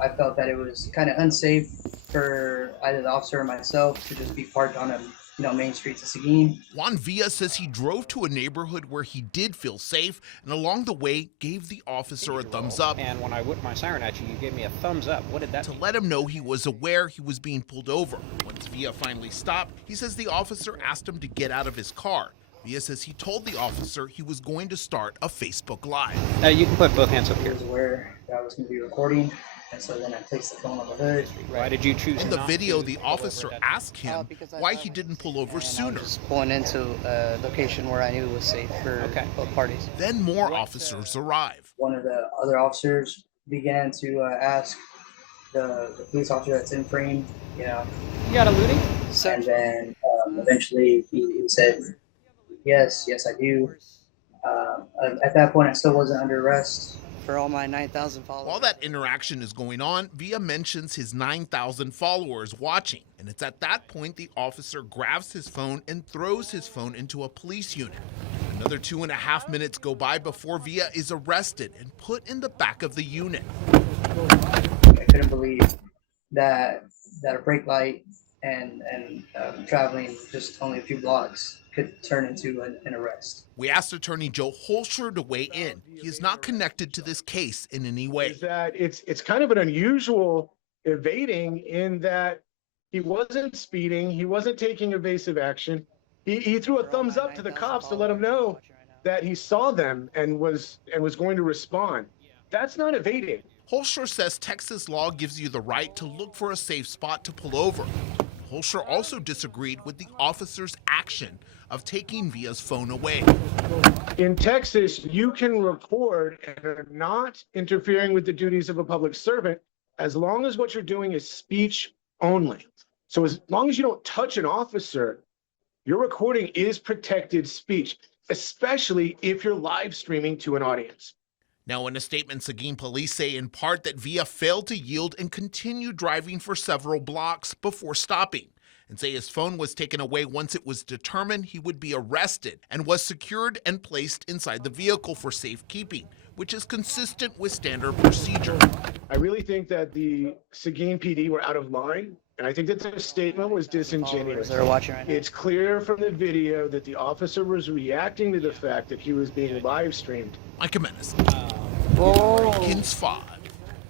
I felt that it was kind of unsafe for either the officer or myself to just be parked on a main streets of Seguin. Juan Villa says he drove to a neighborhood where he did feel safe and along the way gave the officer a thumbs up. And when I whipped my siren at you, you gave me a thumbs up. What did that mean? To let him know he was aware he was being pulled over. Once Villa finally stopped, he says the officer asked him to get out of his car. Villa says he told the officer he was going to start a Facebook Live. You can put both hands up here. I was aware that I was going to be recording, and so then I placed the phone on the hood. Why did you choose In the not video, to the pull officer over at asked him why he didn't pull over sooner. Just pulling into a location where I knew was safe for both parties. Then more officers arrive. One of the other officers began to ask the police officer that's in frame, You got a looting? and then eventually he said, yes, I do. At that point, I still wasn't under arrest. For all my 9,000 followers. While that interaction is going on, Villa mentions his 9,000 followers watching. And it's at that point the officer grabs his phone and throws his phone into a police unit. Another 2.5 minutes go by before Villa is arrested and put in the back of the unit. I couldn't believe that a brake light and traveling just only a few blocks could turn into an arrest. We asked attorney Joe Holscher to weigh in. He is not connected to this case in any way. Is that it's kind of an unusual evading in that he wasn't speeding, he wasn't taking evasive action. He threw a thumbs up to the cops to let them know that he saw them and was going to respond. That's not evading. Holscher says Texas law gives you the right to look for a safe spot to pull over. Holscher also disagreed with the officer's action of taking Villa's phone away. In Texas, you can record and are not interfering with the duties of a public servant as long as what you're doing is speech only. So as long as you don't touch an officer, your recording is protected speech, especially if you're live streaming to an audience. Now, in a statement, Seguin police say in part that Villa failed to yield and continued driving for several blocks before stopping, and say his phone was taken away once it was determined he would be arrested and was secured and placed inside the vehicle for safekeeping, which is consistent with standard procedure. I really think that the Seguin PD were out of line, and I think that their statement was disingenuous. That are watching right now. It's clear from the video that the officer was reacting to the fact that he was being live streamed. Mike Jimenez, Whoa. Kins 5.